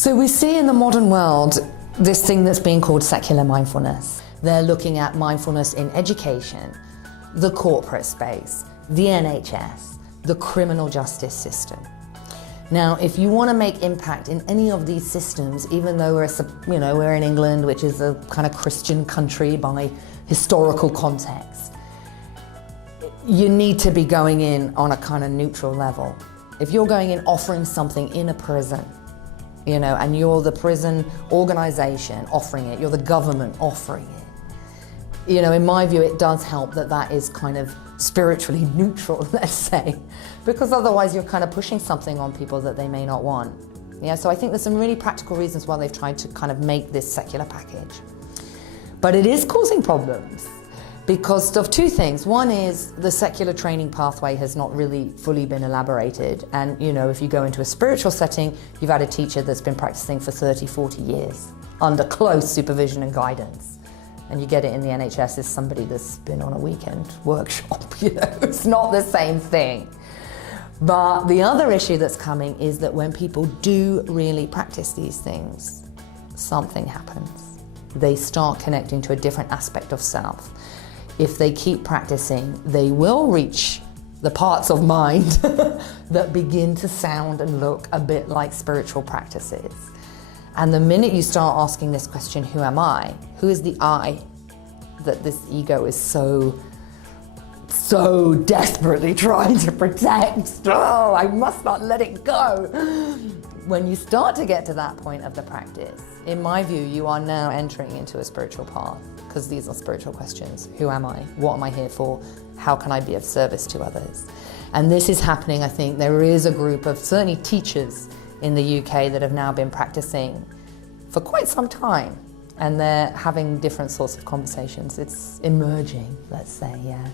So we see in the modern world this thing that's being called secular mindfulness. They're looking at mindfulness in education, the corporate space, the NHS, the criminal justice system. Now, if you want to make impact in any of these systems, even though we're in England, which is a kind of Christian country by historical context, you need to be going in on a kind of neutral level. If you're going in offering something in a prison, and you're the prison organization offering it, you're the government offering it, in my view, it does help that that is kind of spiritually neutral, let's say, because otherwise you're kind of pushing something on people that they may not want. Yeah, so I think there's some really practical reasons why they've tried to kind of make this secular package. But it is causing problems because of two things. One is the secular training pathway has not really fully been elaborated. And, if you go into a spiritual setting, you've had a teacher that's been practicing for 30, 40 years under close supervision and guidance. And you get it in the NHS as somebody that's been on a weekend workshop, it's not the same thing. But the other issue that's coming is that when people do really practice these things, something happens. They start connecting to a different aspect of self. If they keep practicing, they will reach the parts of mind that begin to sound and look a bit like spiritual practices. And the minute you start asking this question, who am I? Who is the I that this ego is so desperately trying to protect? Oh, I must not let it go. When you start to get to that point of the practice, in my view, you are now entering into a spiritual path, because these are spiritual questions. Who am I? What am I here for? How can I be of service to others? And this is happening, I think. There is a group of certainly teachers in the UK that have now been practicing for quite some time, and they're having different sorts of conversations. It's emerging, let's say, yeah.